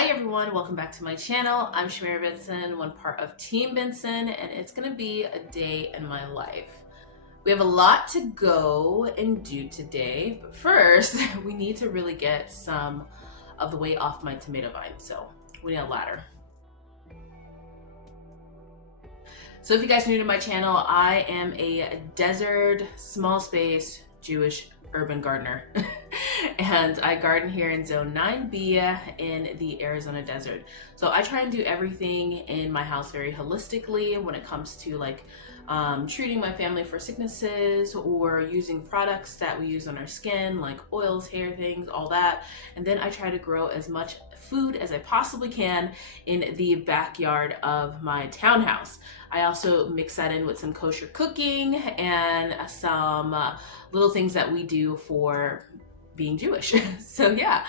Hi everyone, welcome back to my channel. I'm Shamira Benson, one part of Team Benson, and it's gonna be a day in my life. We have a lot to go and do today, but first we need to really get some of the weight off my tomato vine, so we need a ladder. So if you guys are new to my channel, I am a desert, small space, Jewish urban gardener. And I garden here in zone 9B in the Arizona desert. So I try and do everything in my house very holistically when it comes to like treating my family for sicknesses or using products that we use on our skin, like oils, hair things, all that. And then I try to grow as much food as I possibly can in the backyard of my townhouse. I also mix that in with some kosher cooking and some little things that we do for being Jewish. So yeah.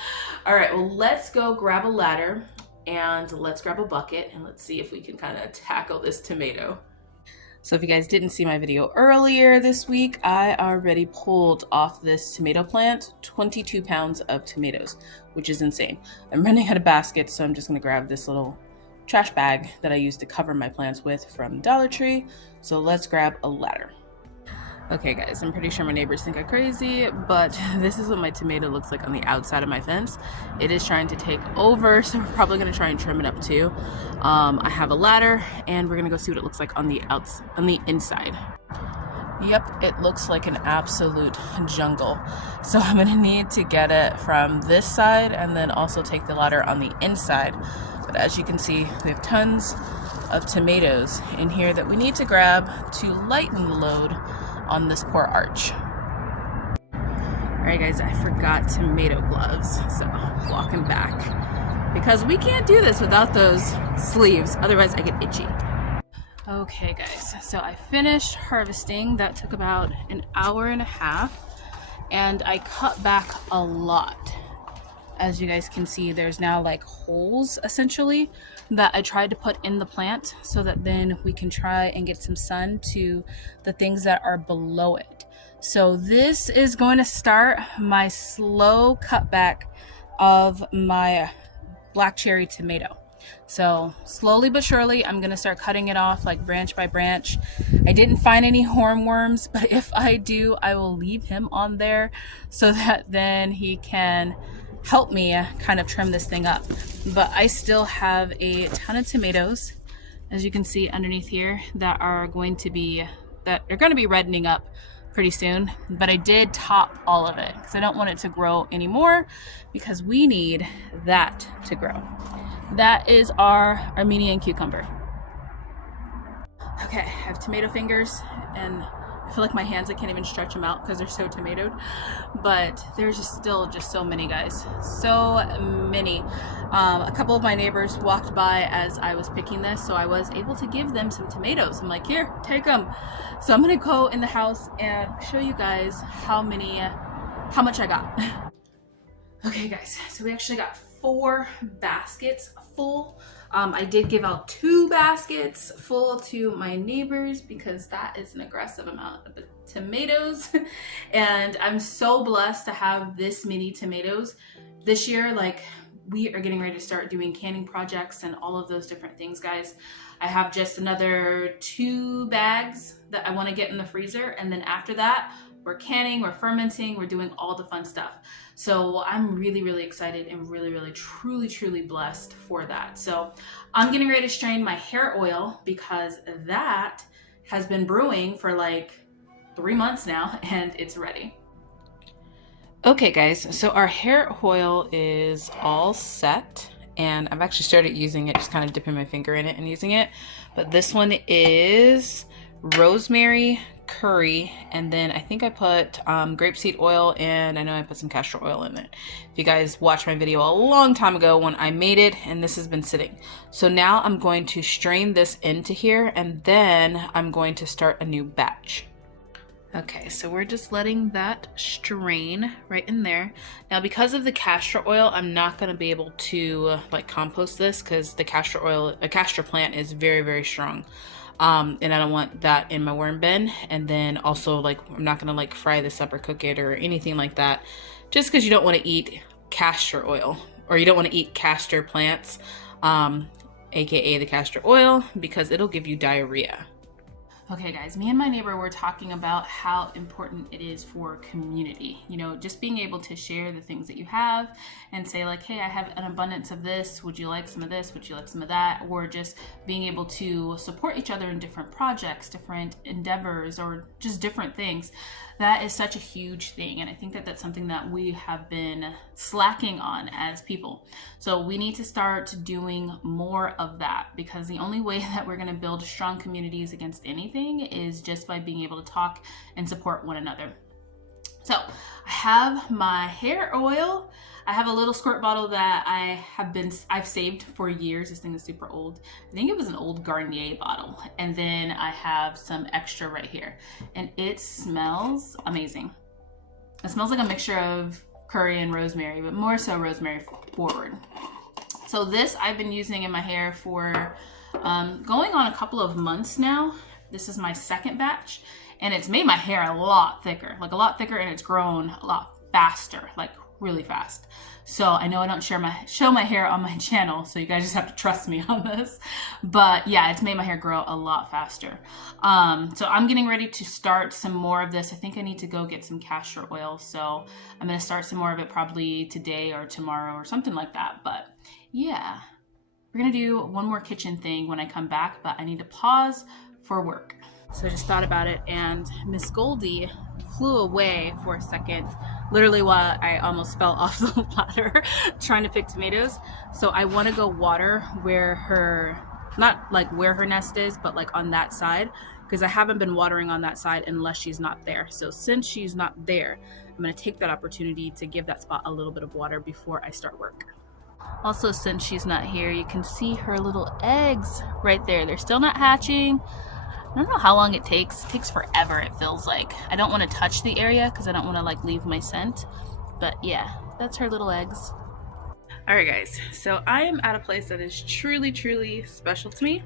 All right, well, let's go grab a ladder and let's grab a bucket and let's see if we can kind of tackle this tomato. So if you guys didn't see my video earlier this week, I already pulled off this tomato plant 22 pounds of tomatoes, which is insane. I'm running out of baskets, so I'm just gonna grab this little trash bag that I use to cover my plants with from Dollar Tree. So let's grab a ladder. Okay guys, I'm pretty sure my neighbors think I'm crazy, but this is what my tomato looks like on the outside of my fence. It is trying to take over, so we're probably gonna try and trim it up too. I have a ladder and we're gonna go see what it looks like on the inside. Yep, it looks like an absolute jungle. So I'm gonna need to get it from this side and then also take the ladder on the inside. But as you can see, we have tons of tomatoes in here that we need to grab to lighten the load on this poor arch. All right guys, I forgot tomato gloves, so walking back because we can't do this without those sleeves, otherwise I get itchy. Okay guys, so I finished harvesting. That took about an hour and a half and I cut back a lot. As you guys can see, there's now like holes essentially that I tried to put in the plant so that then we can try and get some sun to the things that are below it. So this is going to start my slow cutback of my black cherry tomato. So slowly but surely, I'm gonna start cutting it off like branch by branch. I didn't find any hornworms, but if I do, I will leave him on there so that then he can help me kind of trim this thing up. But I still have a ton of tomatoes, as you can see underneath here, that are going to be reddening up pretty soon. But I did top all of it because I don't want it to grow anymore because we need that to grow. That is our Armenian cucumber. Okay, I have tomato fingers and I feel like my hands, I can't even stretch them out because they're so tomatoed, but there's still so many guys, so many. A couple of my neighbors walked by as I was picking this, so I was able to give them some tomatoes. I'm like, here, take them. So I'm gonna go in the house and show you guys how much I got. Okay guys, so we actually got 4 baskets full. I did give out 2 baskets full to my neighbors because that is an aggressive amount of tomatoes. And I'm so blessed to have this many tomatoes this year. Like, we are getting ready to start doing canning projects and all of those different things, guys. I have just another 2 bags that I want to get in the freezer, and then after that, we're canning, we're fermenting, we're doing all the fun stuff. So I'm really excited and really truly blessed for that. So I'm getting ready to strain my hair oil because that has been brewing for like 3 months now and it's ready. Okay guys, so our hair oil is all set and I've actually started using it, just kind of dipping my finger in it and using it. But this one is rosemary, curry, and then I think I put grapeseed oil, and I know I put some castor oil in it. If you guys watched my video a long time ago when I made it, and this has been sitting. So now I'm going to strain this into here and then I'm going to start a new batch. Okay, so we're just letting that strain right in there. Now because of the castor oil, I'm not going to be able to like compost this because the castor oil, a castor plant is very strong. And I don't want that in my worm bin. And then also, like, I'm not gonna like fry this up or cook it or anything like that, just because you don't want to eat castor oil or you don't want to eat castor plants, aka the castor oil, because it'll give you diarrhea. Okay guys, me and my neighbor were talking about how important it is for community. You know, just being able to share the things that you have and say like, hey, I have an abundance of this. Would you like some of this? Would you like some of that? Or just being able to support each other in different projects, different endeavors, or just different things. That is such a huge thing. And I think that that's something that we have been slacking on as people. So we need to start doing more of that, because the only way that we're going to build strong communities against anything is just by being able to talk and support one another. So I have my hair oil. I have a little squirt bottle that I've saved for years. This thing is super old. I think it was an old Garnier bottle. And then I have some extra right here, and it smells amazing. It smells like a mixture of curry and rosemary, but more so rosemary forward. So this I've been using in my hair for going on a couple of months now. This is my second batch, and it's made my hair a lot thicker, and it's grown a lot faster, like really fast. So I know I don't show my hair on my channel, so you guys just have to trust me on this. But yeah, it's made my hair grow a lot faster. So I'm getting ready to start some more of this. I think I need to go get some castor oil. So I'm gonna start some more of it probably today or tomorrow or something like that. But yeah, we're gonna do one more kitchen thing when I come back, but I need to pause for work. So I just thought about it, and Miss Goldie flew away for a second, literally while I almost fell off the ladder trying to pick tomatoes. So I want to go water where her, not like where her nest is, but like on that side, because I haven't been watering on that side unless she's not there. So since she's not there, I'm going to take that opportunity to give that spot a little bit of water before I start work. Also, since she's not here, you can see her little eggs right there. They're still not hatching. I don't know how long it takes. It takes forever, it feels like. I don't want to touch the area because I don't want to like leave my scent. But yeah, that's her little eggs. All right guys, so I am at a place that is truly, truly special to me.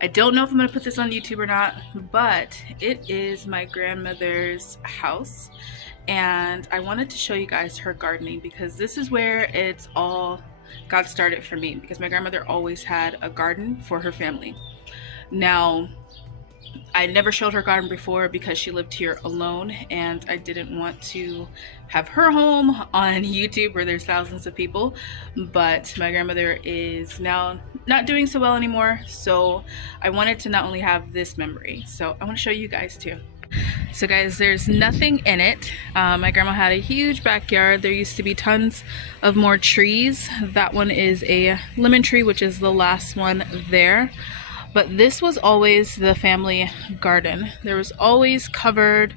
I don't know if I'm going to put this on YouTube or not, but it is my grandmother's house. And I wanted to show you guys her gardening, because this is where it's all got started for me, because my grandmother always had a garden for her family. Now, I never showed her garden before because she lived here alone, and I didn't want to have her home on YouTube where there's thousands of people. But my grandmother is now not doing so well anymore, so I wanted to not only have this memory, so I want to show you guys too. So guys, there's nothing in it. My grandma had a huge backyard. There used to be tons of more trees. That one is a lemon tree, which is the last one there. But this was always the family garden. There was always covered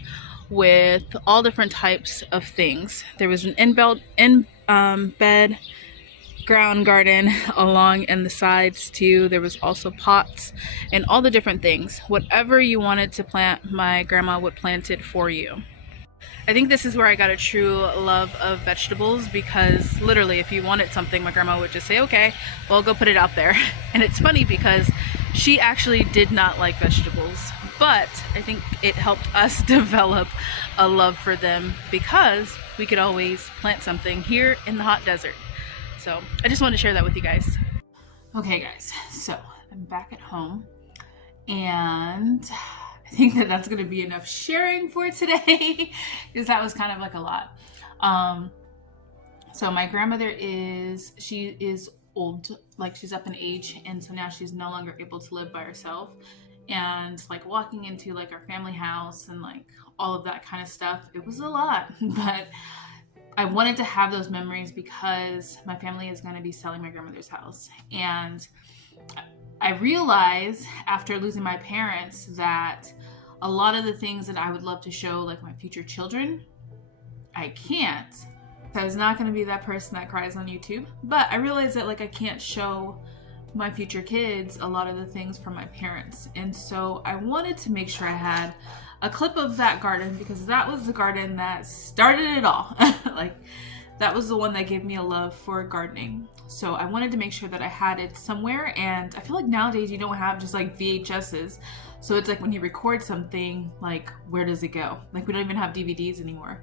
with all different types of things. There was an in-bed ground garden along in the sides too. There was also pots and all the different things. Whatever you wanted to plant, my grandma would plant it for you. I think this is where I got a true love of vegetables, because literally if you wanted something, my grandma would just say, okay, well, go put it out there. And it's funny because she actually did not like vegetables, but I think it helped us develop a love for them, because we could always plant something here in the hot desert. So I just wanted to share that with you guys. Okay guys, so I'm back at home, and I think that that's going to be enough sharing for today, because that was kind of like a lot. So my grandmother she is old, like she's up in age, and so now she's no longer able to live by herself. And like walking into like our family house and like all of that kind of stuff, it was a lot. But I wanted to have those memories because my family is going to be selling my grandmother's house. And I realized after losing my parents that a lot of the things that I would love to show like my future children, I can't. I was not going to be that person that cries on YouTube, but I realized that like I can't show my future kids a lot of the things from my parents. And so I wanted to make sure I had a clip of that garden, because that was the garden that started it all. Like that was the one that gave me a love for gardening. So I wanted to make sure that I had it somewhere. And I feel like nowadays you don't have just like VHSs. So it's like when you record something, like where does it go? Like we don't even have DVDs anymore.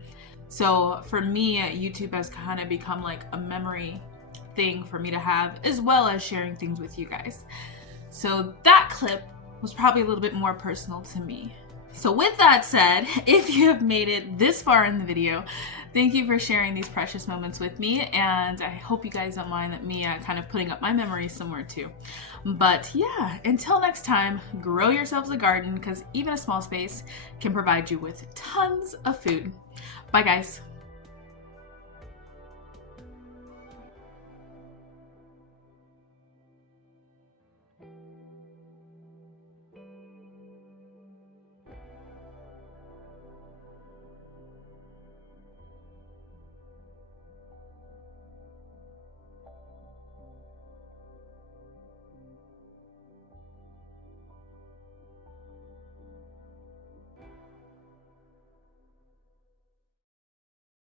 So for me, YouTube has kind of become like a memory thing for me to have, as well as sharing things with you guys. So that clip was probably a little bit more personal to me. So with that said, if you have made it this far in the video, thank you for sharing these precious moments with me, and I hope you guys don't mind that me kind of putting up my memories somewhere too. But yeah, until next time, grow yourselves a garden, because even a small space can provide you with tons of food. Bye guys.